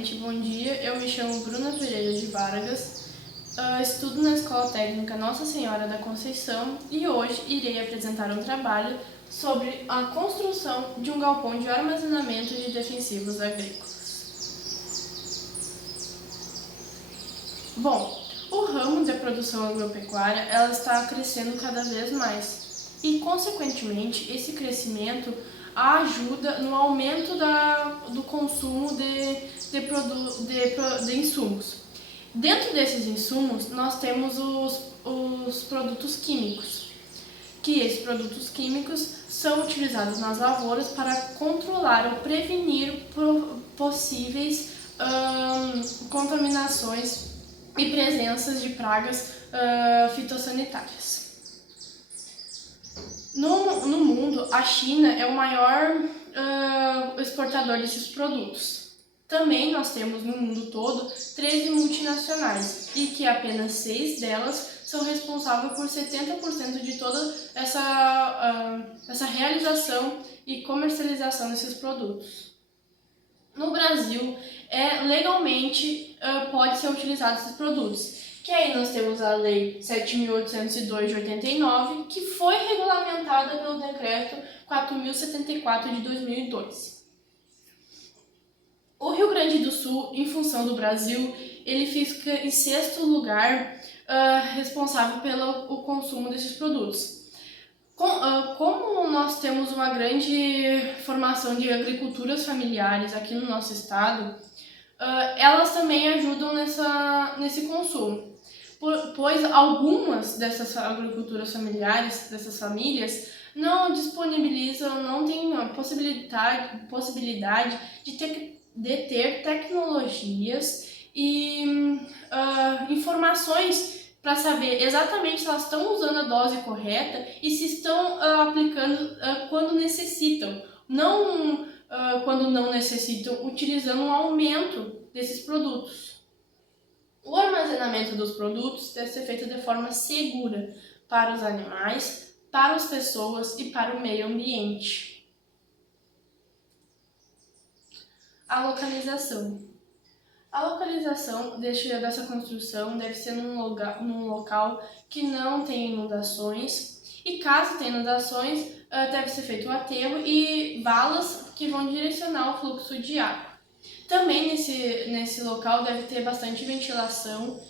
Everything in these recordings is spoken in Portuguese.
Primeiramente, bom dia. Eu me chamo Bruna Pereira de Vargas, estudo na Escola Técnica Nossa Senhora da Conceição e hoje irei apresentar um trabalho sobre a construção de um galpão de armazenamento de defensivos agrícolas. Bom, o ramo da produção agropecuária ela está crescendo cada vez mais e, consequentemente, esse crescimento ajuda no aumento do consumo de insumos. Dentro desses insumos, nós temos os produtos químicos, que esses produtos químicos são utilizados nas lavouras para controlar ou prevenir possíveis contaminações e presenças de pragas fitossanitárias. No mundo, a China é o maior exportador desses produtos. Também nós temos no mundo todo 13 multinacionais e que apenas 6 delas são responsáveis por 70% de toda essa realização e comercialização desses produtos. No Brasil, legalmente pode ser utilizado esses produtos. Que aí nós temos a Lei 7.802 de 89, que foi regulamentada pelo Decreto 4.074 de 2002. O Rio Grande do Sul, em função do Brasil, ele fica em 6º lugar responsável pelo consumo desses produtos. Como nós temos uma grande formação de agriculturas familiares aqui no nosso estado, elas também ajudam nesse consumo, pois algumas dessas agriculturas familiares, dessas famílias, não disponibilizam, não têm a possibilidade de ter tecnologias e informações para saber exatamente se elas estão usando a dose correta e se estão aplicando quando necessitam, não quando não necessitam, utilizando um aumento desses produtos. O armazenamento dos produtos deve ser feito de forma segura para os animais, para as pessoas e para o meio ambiente. A localização. A localização dessa construção deve ser num local que não tem inundações e, caso tenha inundações, deve ser feito um aterro e valas que vão direcionar o fluxo de água. Também nesse local deve ter bastante ventilação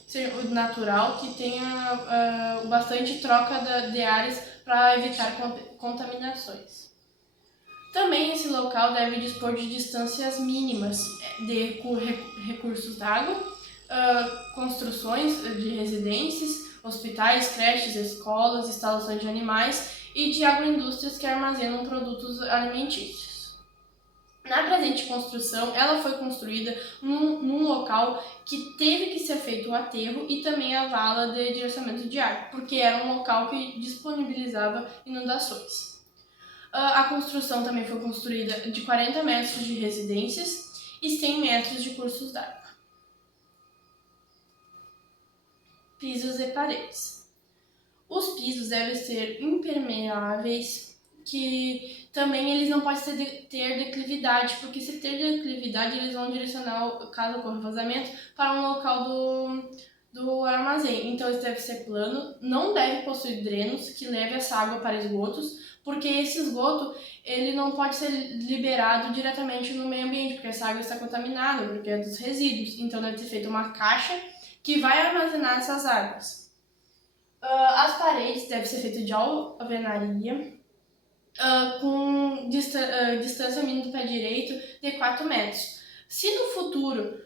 natural, que tenha bastante troca de ares para evitar contaminações. Também esse local deve dispor de distâncias mínimas de recursos d'água, construções de residências, hospitais, creches, escolas, instalações de animais e de agroindústrias que armazenam produtos alimentícios. Na presente construção, ela foi construída num local que teve que ser feito o aterro e também a vala de direcionamento de água, porque era um local que disponibilizava inundações. A construção também foi construída de 40 metros de residências e 100 metros de cursos d'água. Pisos e paredes. Os pisos devem ser impermeáveis, que também eles não podem ter declividade, porque se ter declividade eles vão direcionar, caso ocorra vazamento, para um local do armazém. Então eles devem ser plano, não deve possuir drenos que levem essa água para esgotos, porque esse esgoto ele não pode ser liberado diretamente no meio ambiente, porque essa água está contaminada, porque é dos resíduos. Então deve ser feita uma caixa que vai armazenar essas águas. As paredes devem ser feitas de alvenaria, com distância mínima do pé direito de 4 metros. Se no futuro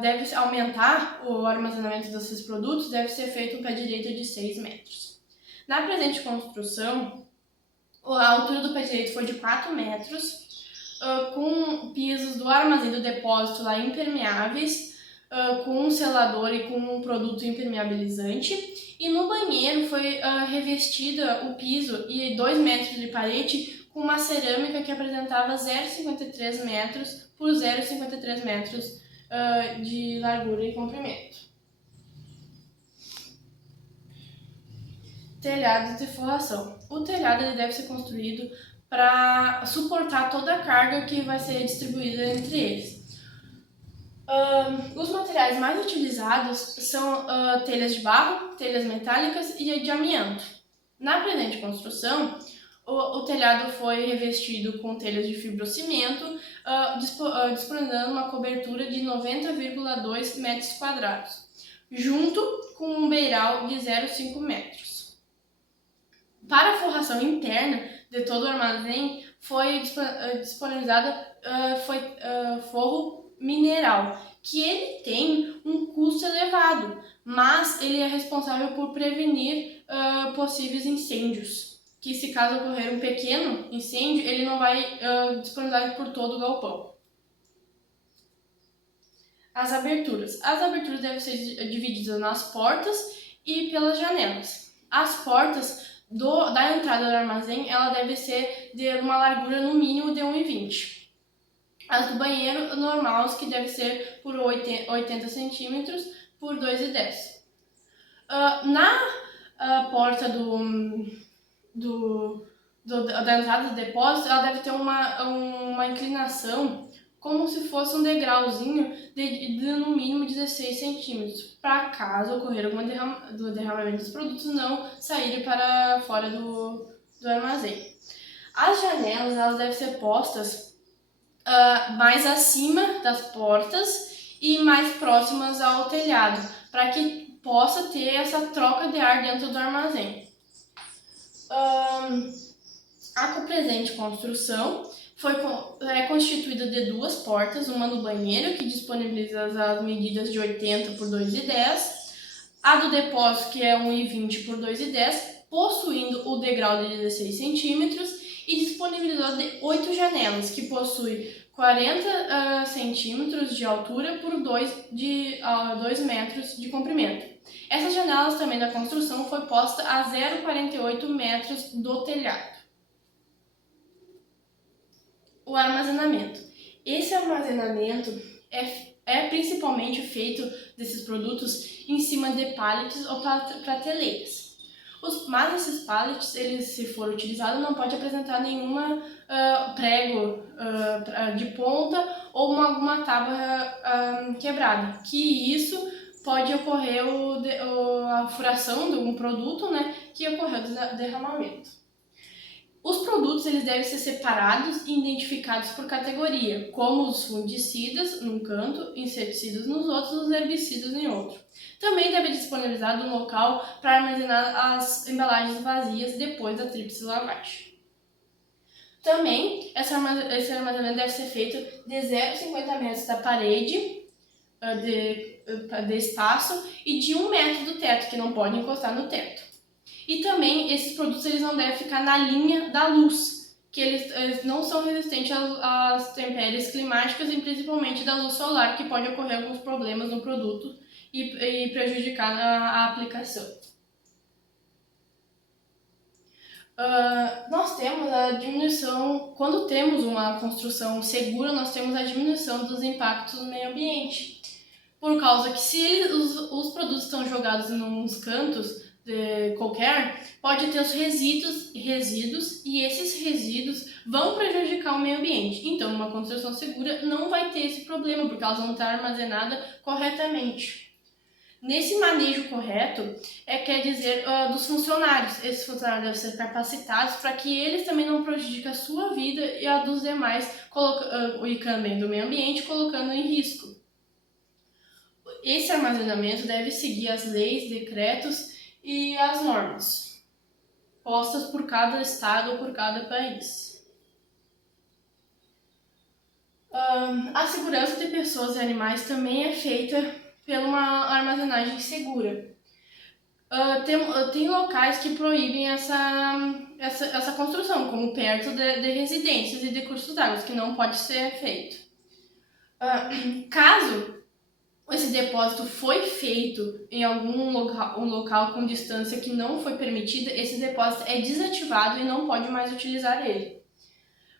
deve aumentar o armazenamento desses produtos, deve ser feito um pé direito de 6 metros. Na presente construção, a altura do pé direito foi de 4 metros, com pisos do armazém do depósito lá impermeáveis, com um selador e com um produto impermeabilizante. E no banheiro foi revestida o piso e 2 metros de parede com uma cerâmica que apresentava 0,53 metros por 0,53 metros de largura e comprimento. Telhado de forração. O telhado ele deve ser construído para suportar toda a carga que vai ser distribuída entre eles. Os materiais mais utilizados são telhas de barro, telhas metálicas e de amianto. Na presente construção, o telhado foi revestido com telhas de fibrocimento, disponibilizando uma cobertura de 90,2 metros quadrados, junto com um beiral de 0,5 metros. Para a forração interna de todo o armazém, foi disponibilizada forro mineral, que ele tem um custo elevado, mas ele é responsável por prevenir possíveis incêndios, que se caso ocorrer um pequeno incêndio, ele não vai disponibilizar por todo o galpão. As aberturas devem ser divididas nas portas e pelas janelas. As portas da entrada do armazém, ela deve ser de uma largura no mínimo de 1,20. As do banheiro normal, que deve ser por 80 centímetros por 2,10. Na porta da entrada do depósito, ela deve ter uma inclinação como se fosse um degrauzinho de no mínimo 16 centímetros, para caso ocorrer algum derramamento dos produtos, não saírem para fora do armazém. As janelas, elas devem ser postas mais acima das portas e mais próximas ao telhado, para que possa ter essa troca de ar dentro do armazém. A presente construção é constituída de duas portas, uma no banheiro, que disponibiliza as medidas de 80 por 2,10, a do depósito, que é 1,20 por 2,10, possuindo o degrau de 16 centímetros, e disponibilizou de 8 janelas, que possui 40 centímetros de altura por 2 metros de comprimento. Essas janelas também da construção foi posta a 0,48 metros do telhado. O armazenamento. Esse armazenamento é principalmente feito desses produtos em cima de pallets ou prateleiras. Mas esses pallets, se for utilizado, não pode apresentar nenhuma prego de ponta ou alguma tábua quebrada, que isso pode ocorrer a furação de um produto, né, que ocorreu do derramamento. Os produtos eles devem ser separados e identificados por categoria, como os fungicidas num canto, inseticidas nos outros e os herbicidas em outro. Também deve disponibilizar um local para armazenar as embalagens vazias depois da tríplice lavagem. Também, esse armazenamento deve ser feito de 0,50 metros da parede de espaço e de 1 metro do teto, que não pode encostar no teto. E também, esses produtos eles não devem ficar na linha da luz, que eles não são resistentes às intempéries climáticas e principalmente da luz solar, que pode ocorrer alguns problemas no produto e prejudicar a aplicação. Nós temos a diminuição, quando temos uma construção segura, nós temos a diminuição dos impactos no meio ambiente. Por causa que se os produtos estão jogados em uns cantos pode ter os resíduos e esses resíduos vão prejudicar o meio ambiente. Então, uma construção segura não vai ter esse problema, porque ela não está armazenada corretamente. Nesse manejo correto, quer dizer dos funcionários. Esses funcionários devem ser capacitados para que eles também não prejudiquem a sua vida e a dos demais, e também do meio ambiente, colocando em risco. Esse armazenamento deve seguir as leis, decretos e as normas postas por cada estado ou por cada país. A segurança de pessoas e animais também é feita por uma armazenagem segura. Tem locais que proíbem essa construção, como perto de residências e de cursos d'água, que não pode ser feito. Caso esse depósito foi feito em algum local com distância que não foi permitida, esse depósito é desativado e não pode mais utilizar ele.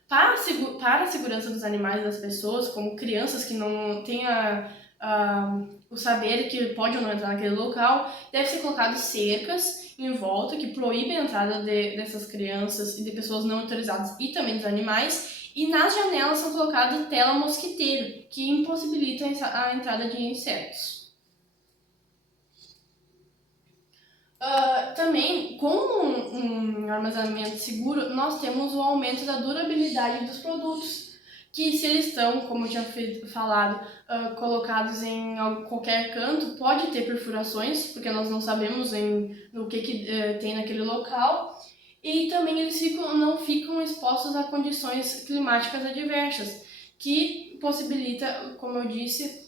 Para a segurança dos animais e das pessoas, como crianças que não têm o saber que pode ou não entrar naquele local, deve ser colocado cercas em volta que proíbem a entrada dessas crianças e de pessoas não autorizadas e também dos animais, E nas janelas são colocadas tela mosquiteiro, que impossibilita a entrada de insetos. Também, com um armazenamento seguro, nós temos o aumento da durabilidade dos produtos, que se eles estão, como eu tinha falado, colocados em qualquer canto, pode ter perfurações, porque nós não sabemos no que tem naquele local, e também eles não ficam expostos a condições climáticas adversas, que possibilita, como eu disse,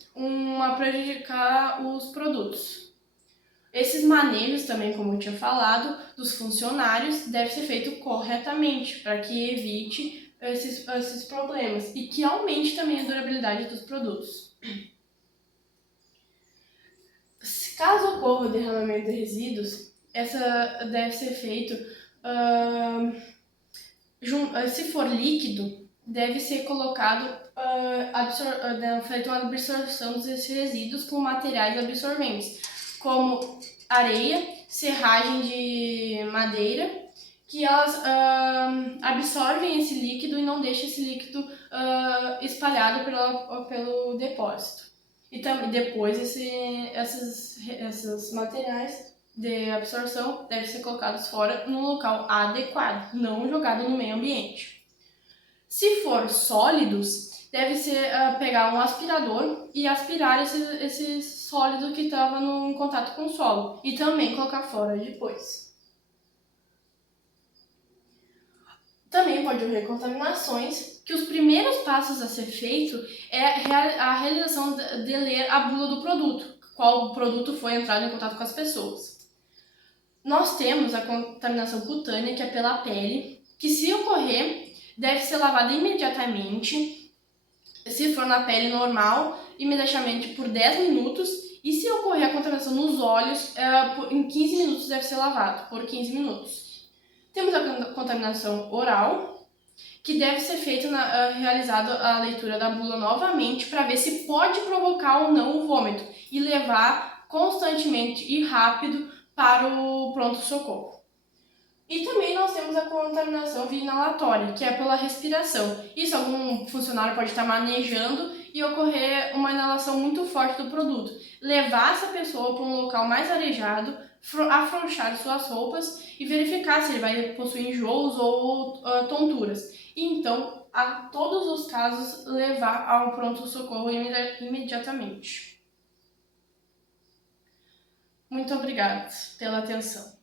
prejudicar os produtos. Esses manejos também, como eu tinha falado, dos funcionários deve ser feito corretamente para que evite esses problemas e que aumente também a durabilidade dos produtos. Caso ocorra o derramamento de resíduos, essa deve ser feito, se for líquido, deve ser colocado, feita uma absorção desses resíduos com materiais absorventes, como areia, serragem de madeira, que elas absorvem esse líquido e não deixam esse líquido espalhado pelo depósito. E também depois esses materiais de absorção devem ser colocados fora num local adequado, não jogado no meio ambiente. Se for sólidos, deve ser pegar um aspirador e aspirar esse sólido que estava em contato com o solo e também colocar fora depois. Também pode ocorrer contaminações, que os primeiros passos a ser feito é a realização de ler a bula do produto, qual produto foi entrado em contato com as pessoas. Nós temos a contaminação cutânea, que é pela pele, que se ocorrer, deve ser lavada imediatamente, se for na pele normal, imediatamente por 10 minutos, e se ocorrer a contaminação nos olhos, em 15 minutos deve ser lavado, por 15 minutos. Temos a contaminação oral, que deve ser realizada a leitura da bula novamente para ver se pode provocar ou não o vômito e levar constantemente e rápido para o pronto-socorro. E também nós temos a contaminação via inalatória, que é pela respiração. Isso algum funcionário pode estar manejando e ocorrer uma inalação muito forte do produto. Levar essa pessoa para um local mais arejado, afrouxar suas roupas e verificar se ele vai possuir enjoos ou tonturas. E então, a todos os casos, levar ao pronto-socorro imediatamente. Muito obrigada pela atenção.